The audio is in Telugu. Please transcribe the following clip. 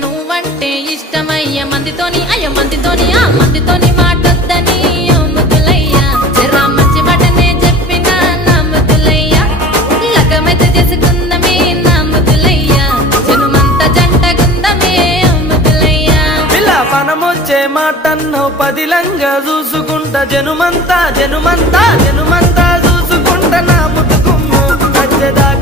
నువ్వంటే ఇష్టమయ్య మందితోని ఆ మందితోని మాటొద్దని ముద్దులయ్య జరా మంచి మాటనే చెప్పిన నా ముద్దులయ్య లగమైతే చేసుకుందమే నా ముద్దులయ్య జనుమంతా జంటగుందమే ముద్దులయ్య ఇలా పనమొచ్చే మాటన్నో పదిలంగా చూసుకుంటా జనుమంతా చూసుకుంటా నా ముద్దుకుమ్ము వచ్చేదాకా